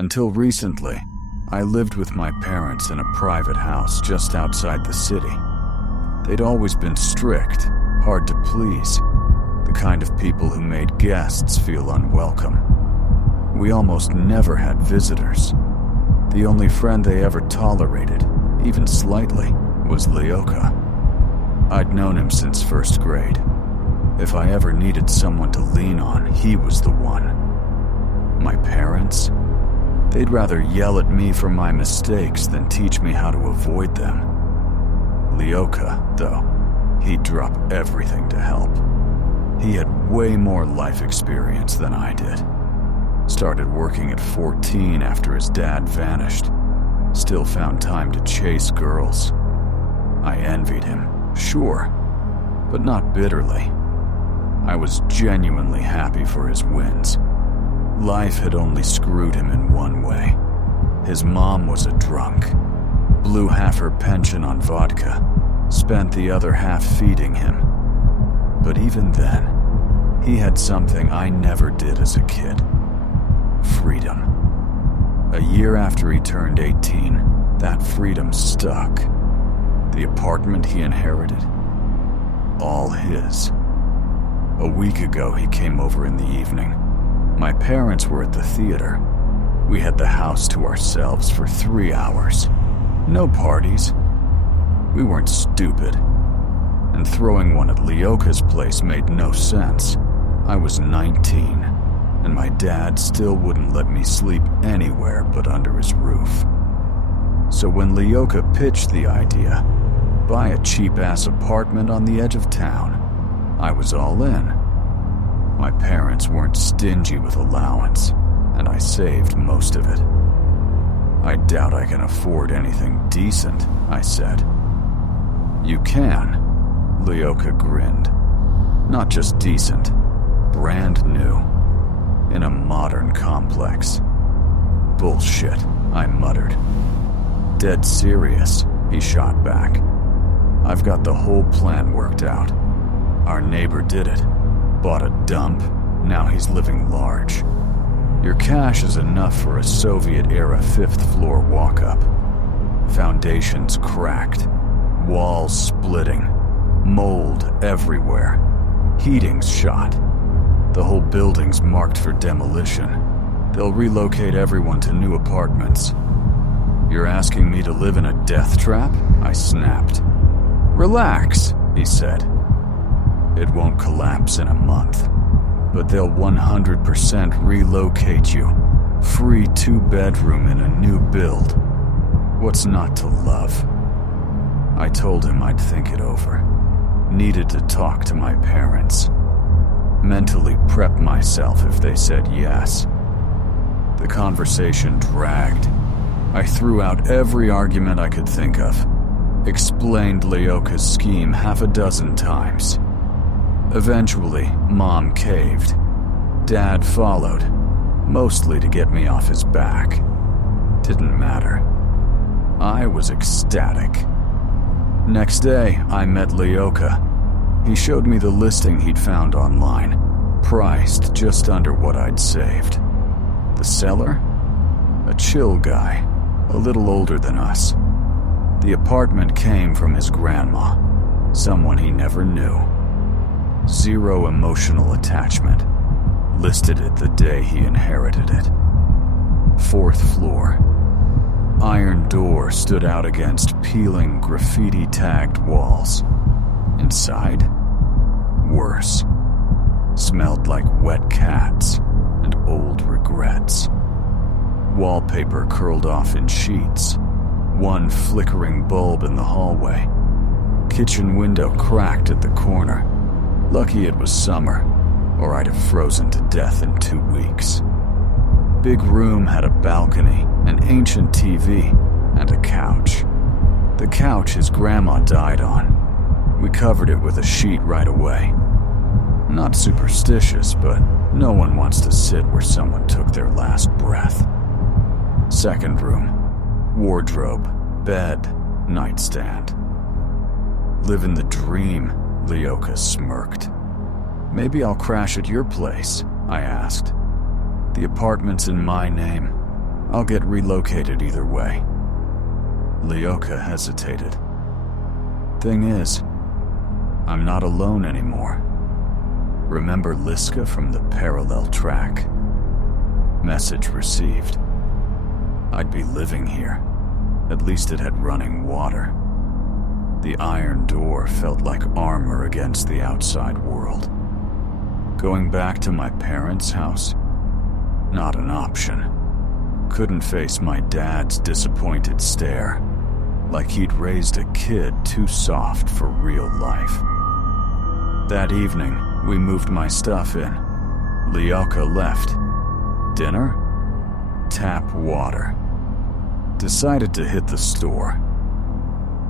Until recently, I lived with my parents in a private house just outside the city. They'd always been strict, hard to please, the kind of people who made guests feel unwelcome. We almost never had visitors. The only friend they ever tolerated, even slightly, was Leoka. I'd known him since first grade. If I ever needed someone to lean on, he was the one. My parents? They'd rather yell at me for my mistakes than teach me how to avoid them. Leoka, though, he'd drop everything to help. He had way more life experience than I did. Started working at 14 after his dad vanished. Still found time to chase girls. I envied him, sure, but not bitterly. I was genuinely happy for his wins. Life had only screwed him in one way. His mom was a drunk, blew half her pension on vodka, spent the other half feeding him. But even then, he had something I never did as a kid. Freedom. A year after he turned 18, that freedom stuck. The apartment he inherited, all his. A week ago, he came over in the evening. My parents were at the theater. We had the house to ourselves for 3 hours. No parties. We weren't stupid. And throwing one at Leoka's place made no sense. I was 19, and my dad still wouldn't let me sleep anywhere but under his roof. So when Leoka pitched the idea, buy a cheap-ass apartment on the edge of town, I was all in. My parents weren't stingy with allowance, and I saved most of it. I doubt I can afford anything decent, I said. You can, Leoka grinned. Not just decent, brand new, in a modern complex. Bullshit, I muttered. Dead serious, he shot back. I've got the whole plan worked out. Our neighbor did it. Bought a dump, now he's living large. Your cash is enough for a Soviet-era 5th floor walk-up. Foundations cracked, walls splitting, mold everywhere, heating's shot. The whole building's marked for demolition. They'll relocate everyone to new apartments. You're asking me to live in a death trap? I snapped. Relax, he said. It won't collapse in a month, but they'll 100% relocate you. Free 2-bedroom in a new build. What's not to love? I told him I'd think it over. Needed to talk to my parents. Mentally prep myself if they said yes. The conversation dragged. I threw out every argument I could think of. Explained Leoka's scheme 6 times. Eventually, Mom caved. Dad followed, mostly to get me off his back. Didn't matter. I was ecstatic. Next day, I met Leoka. He showed me the listing he'd found online, priced just under what I'd saved. The seller? A chill guy, a little older than us. The apartment came from his grandma, someone he never knew. 0 emotional attachment. Listed it the day he inherited it. 4th floor. Iron door stood out against peeling graffiti-tagged walls. Inside, worse. Smelled like wet cats and old regrets. Wallpaper curled off in sheets. One flickering bulb in the hallway. Kitchen window cracked at the corner. Lucky it was summer, or I'd have frozen to death in 2 weeks. Big room had a balcony, an ancient TV, and a couch. The couch his grandma died on. We covered it with a sheet right away. Not superstitious, but no one wants to sit where someone took their last breath. Second room. Wardrobe, bed, nightstand. Living the dream, Leoka smirked. Maybe I'll crash at your place, I asked. The apartment's in my name. I'll get relocated either way. Leoka hesitated. Thing is, I'm not alone anymore. Remember Liska from the parallel track? Message received. I'd be living here. At least it had running water. The iron door felt like armor against the outside world. Going back to my parents' house? Not an option. Couldn't face my dad's disappointed stare, like he'd raised a kid too soft for real life. That evening, we moved my stuff in. Leoka left. Dinner? Tap water. Decided to hit the store.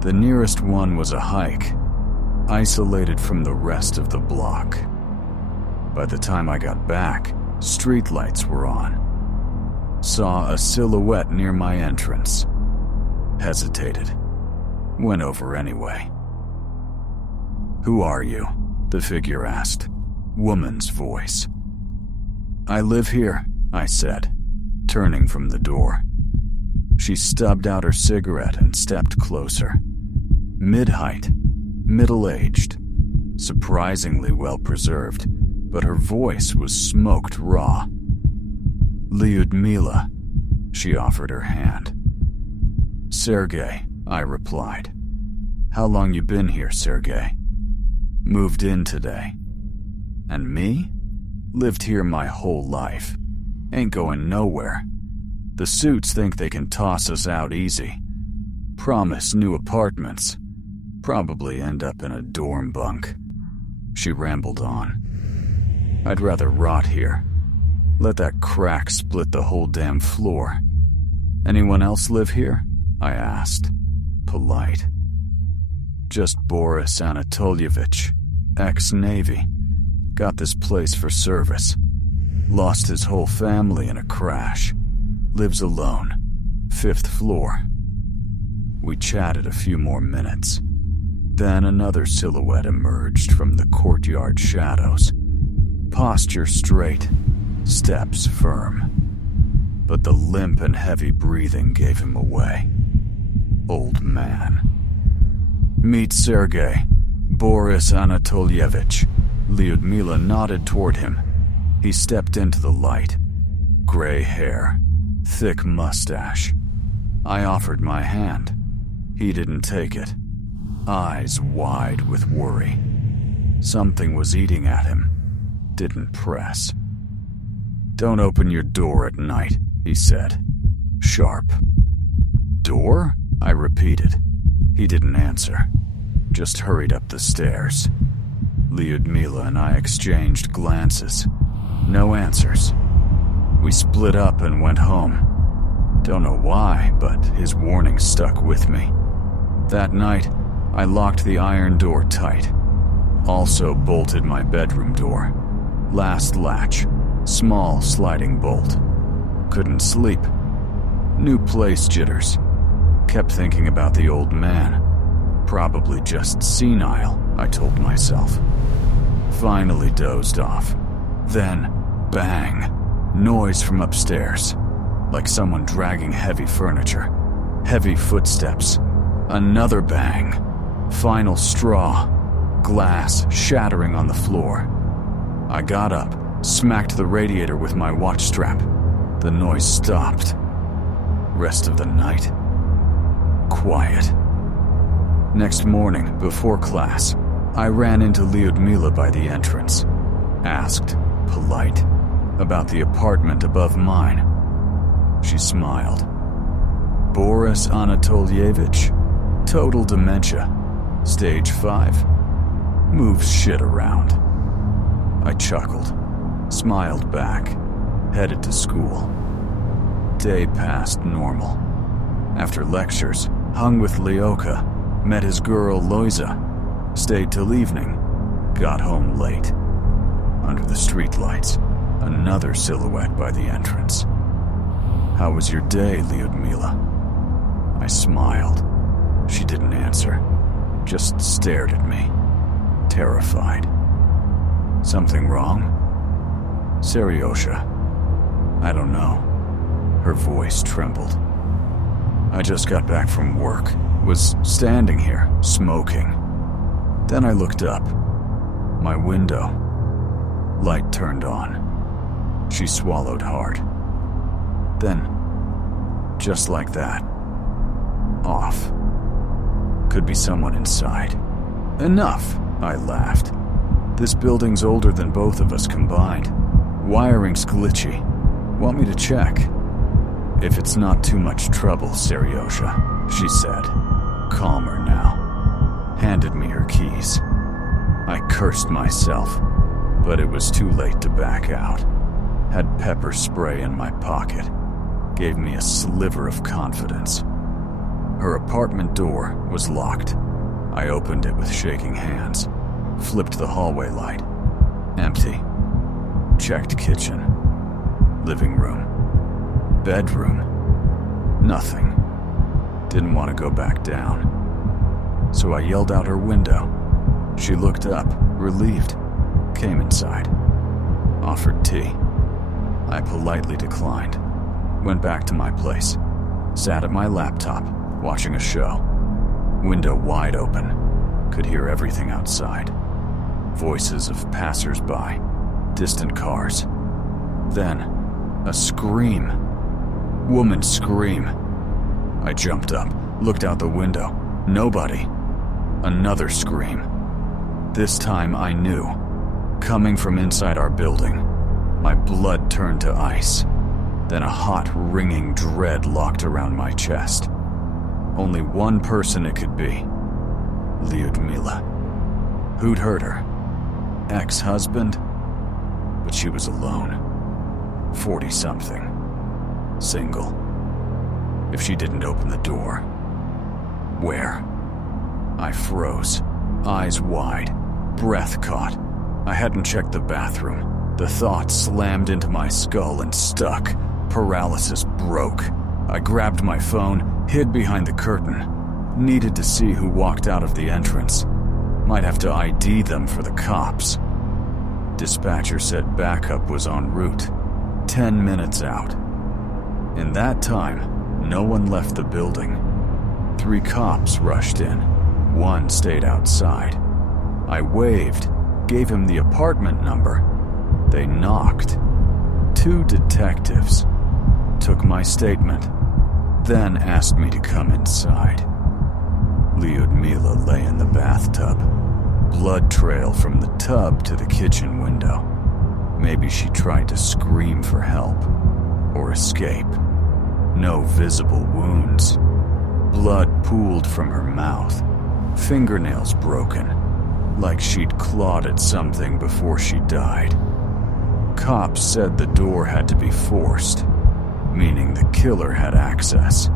The nearest one was a hike, isolated from the rest of the block. By the time I got back, streetlights were on. Saw a silhouette near my entrance. Hesitated. Went over anyway. "Who are you?" the figure asked. Woman's voice. "I live here," I said, turning from the door. She stubbed out her cigarette and stepped closer. Mid-height, middle-aged, surprisingly well-preserved, but her voice was smoked raw. "Lyudmila," she offered her hand. "Sergey," I replied. "How long you been here, Sergey?" "Moved in today." "And me? Lived here my whole life. Ain't going nowhere. The suits think they can toss us out easy. Promise new apartments. Probably end up in a dorm bunk." She rambled on. "I'd rather rot here. Let that crack split the whole damn floor. Anyone else live here?" I asked. Polite. "Just Boris Anatolyevich, ex-Navy. Got this place for service. Lost his whole family in a crash. Lives alone. 5th floor." We chatted a few more minutes. Then another silhouette emerged from the courtyard shadows. Posture straight, steps firm. But the limp and heavy breathing gave him away. Old man. "Meet Sergey, Boris Anatolyevich." Lyudmila nodded toward him. He stepped into the light. Gray hair, thick mustache. I offered my hand. He didn't take it. Eyes wide with worry. Something was eating at him. Didn't press. "Don't open your door at night," he said. Sharp. "Door?" I repeated. He didn't answer. Just hurried up the stairs. Lyudmila and I exchanged glances. No answers. We split up and went home. Don't know why, but his warning stuck with me. That night, I locked the iron door tight. Also bolted my bedroom door. Last latch, small sliding bolt. Couldn't sleep. New place jitters. Kept thinking about the old man. Probably just senile, I told myself. Finally dozed off. Then, bang. Noise from upstairs. Like someone dragging heavy furniture. Heavy footsteps. Another bang. Final straw. Glass shattering on the floor. I got up, smacked the radiator with my watch strap. The noise stopped. Rest of the night. Quiet. Next morning, before class, I ran into Lyudmila by the entrance. Asked, polite, about the apartment above mine. She smiled. Boris Anatolyevich, total dementia, stage 5. Moves shit around. I chuckled, smiled back, headed to school. Day passed normal. After lectures, hung with Leoka, met his girl Loiza, stayed till evening, got home late. Under the streetlights, another silhouette by the entrance. How was your day, Lyudmila? I smiled. She didn't answer, just stared at me, terrified. Something wrong? Seriosha, I don't know. Her voice trembled. I just got back from work, was standing here, smoking. Then I looked up. My window. Light turned on. She swallowed hard. Then, just like that, off. Could be someone inside. Enough, I laughed. This building's older than both of us combined. Wiring's glitchy. Want me to check? If it's not too much trouble, Seriosha, she said, calmer now. Handed me her keys. I cursed myself, but it was too late to back out. Had pepper spray in my pocket. Gave me a sliver of confidence. Her apartment door was locked. I opened it with shaking hands. Flipped the hallway light. Empty. Checked kitchen. Living room. Bedroom. Nothing. Didn't want to go back down. So I yelled out her window. She looked up, relieved. Came inside. Offered tea. I politely declined. Went back to my place. Sat at my laptop, watching a show. Window wide open. Could hear everything outside. Voices of passers-by. Distant cars. Then, a scream. Woman's scream. I jumped up, looked out the window. Nobody. Another scream. This time I knew. Coming from inside our building. My blood turned to ice. Then a hot, ringing dread locked around my chest. Only one person it could be. Lyudmila. Who'd hurt her? Ex-husband? But she was alone. 40-something. Single. If she didn't open the door. Where? I froze. Eyes wide. Breath caught. I hadn't checked the bathroom. The thought slammed into my skull and stuck. Paralysis broke. I grabbed my phone, hid behind the curtain. Needed to see who walked out of the entrance. Might have to ID them for the cops. Dispatcher said backup was en route. 10 minutes out. In that time, no one left the building. 3 cops rushed in. 1 stayed outside. I waved, gave him the apartment number. They knocked. 2 detectives. Took my statement. Then asked me to come inside. Lyudmila lay in the bathtub. Blood trail from the tub to the kitchen window. Maybe she tried to scream for help. Or escape. No visible wounds. Blood pooled from her mouth. Fingernails broken. Like she'd clawed at something before she died. Cops said the door had to be forced. Meaning the killer had access.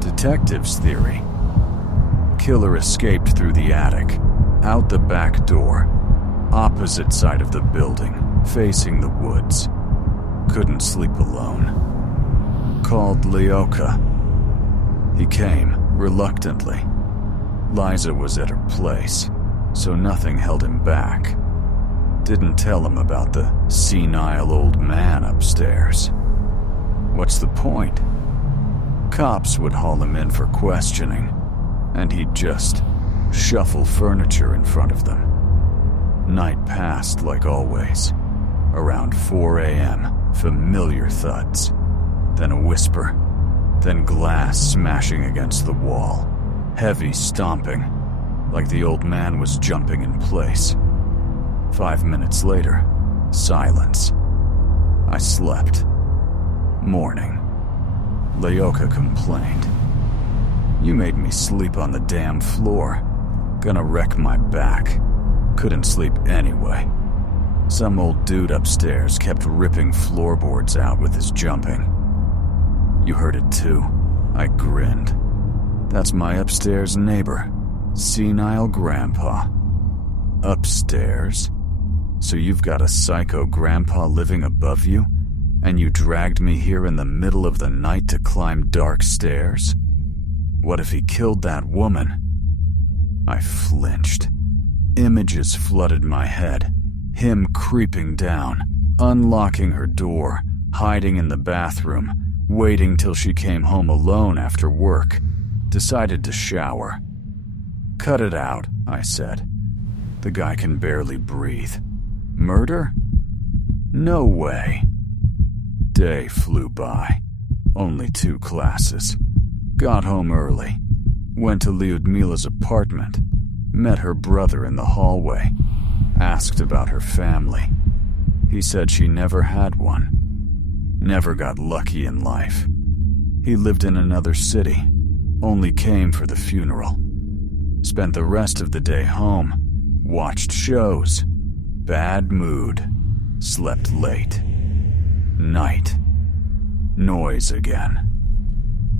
Detectives' theory. Killer escaped through the attic, out the back door, opposite side of the building, facing the woods. Couldn't sleep alone. Called Lyoka. He came, reluctantly. Liza was at her place, so nothing held him back. Didn't tell him about the senile old man upstairs. What's the point? Cops would haul him in for questioning, and he'd just shuffle furniture in front of them. Night passed like always. Around 4 a.m., familiar thuds. Then a whisper. Then glass smashing against the wall. Heavy stomping, like the old man was jumping in place. 5 minutes later, silence. I slept. Morning. Lyoka complained. You made me sleep on the damn floor. Gonna wreck my back. Couldn't sleep anyway. Some old dude upstairs kept ripping floorboards out with his jumping. You heard it too. I grinned. That's my upstairs neighbor, senile grandpa. Upstairs? So you've got a psycho grandpa living above you, and you dragged me here in the middle of the night to climb dark stairs? What if he killed that woman? I flinched. Images flooded my head. Him creeping down, unlocking her door, hiding in the bathroom, Waiting till she came home alone after work, decided to shower. "Cut it out," I said. "The guy can barely breathe. Murder? No way." Day flew by. Only 2 classes. Got home early. Went to Lyudmila's apartment. Met her brother in the hallway. Asked about her family. He said she never had one. Never got lucky in life. He lived in another city. Only came for the funeral. Spent the rest of the day home. Watched shows. Bad mood. Slept late. Night. Noise again.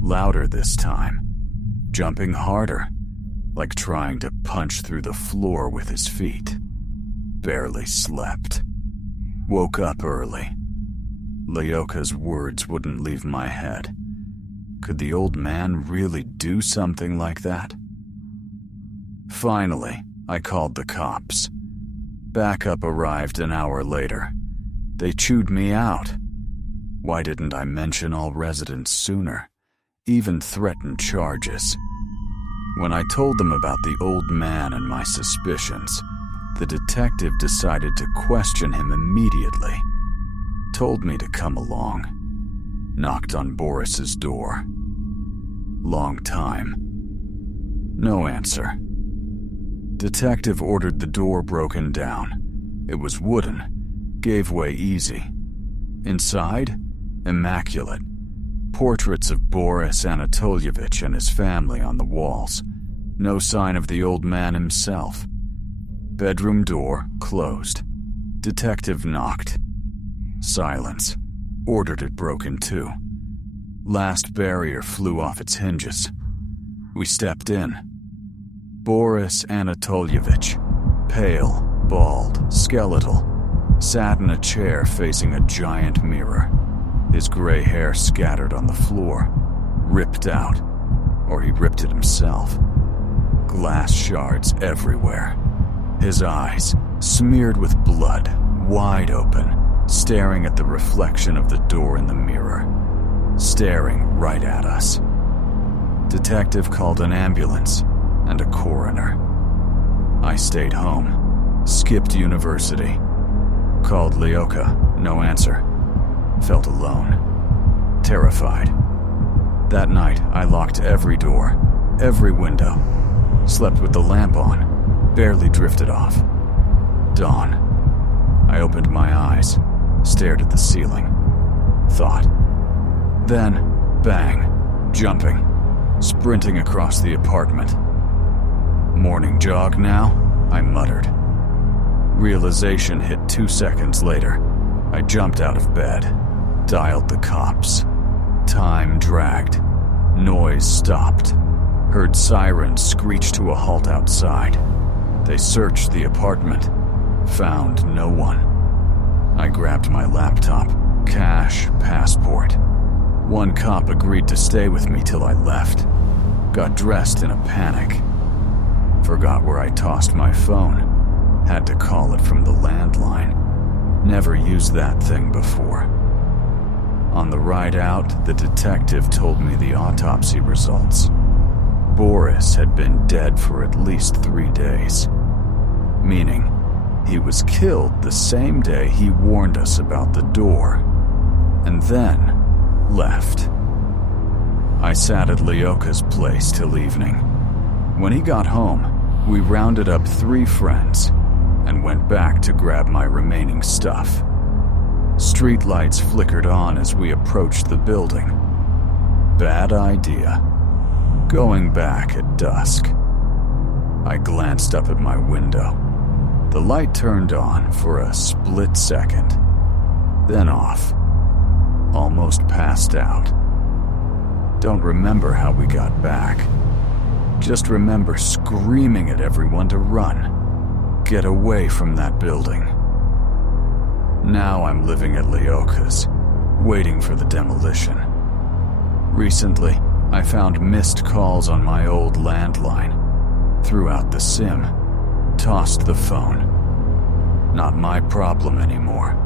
Louder this time. Jumping harder. Like trying to punch through the floor with his feet. Barely slept. Woke up early. Leoka's words wouldn't leave my head. Could the old man really do something like that? Finally, I called the cops. Backup arrived an hour later. They chewed me out. Why didn't I mention all residents sooner? Even threaten charges. When I told them about the old man and my suspicions, the detective decided to question him immediately. Told me to come along. Knocked on Boris's door. Long time. No answer. Detective ordered the door broken down. It was wooden. Gave way easy. Inside, immaculate. Portraits of Boris Anatolyevich and his family on the walls. No sign of the old man himself. Bedroom door closed. Detective knocked. Silence. Ordered it broken too. Last barrier flew off its hinges. We stepped in. Boris Anatolyevich, pale, bald, skeletal, sat in a chair facing a giant mirror. His gray hair scattered on the floor, ripped out, or he ripped it himself. Glass shards everywhere. His eyes, smeared with blood, wide open, staring at the reflection of the door in the mirror. Staring right at us. Detective called an ambulance and a coroner. I stayed home. Skipped university. Called Leoka, no answer. Felt alone. Terrified. That night, I locked every door, every window. Slept with the lamp on, barely drifted off. Dawn. I opened my eyes, stared at the ceiling. Thought. Then, bang, jumping, sprinting across the apartment. Morning jog now? I muttered. Realization hit 2 seconds later. I jumped out of bed, dialed the cops. Time dragged. Noise stopped. Heard sirens screech to a halt outside. They searched the apartment. Found no one. I grabbed my laptop, cash, passport. One cop agreed to stay with me till I left. Got dressed in a panic. Forgot where I tossed my phone. Had to call it from the landline. Never used that thing before. On the ride out, the detective told me the autopsy results. Boris had been dead for at least 3 days. Meaning, he was killed the same day he warned us about the door. And then left. I sat at Leoka's place till evening. When he got home, we rounded up 3 friends and went back to grab my remaining stuff. Streetlights flickered on as we approached the building. Bad idea. Going back at dusk. I glanced up at my window. The light turned on for a split second, then off. Almost passed out. Don't remember how we got back. Just remember screaming at everyone to run. Get away from that building. Now I'm living at Leoka's, waiting for the demolition. Recently, I found missed calls on my old landline. Threw out the SIM. Tossed the phone. Not my problem anymore.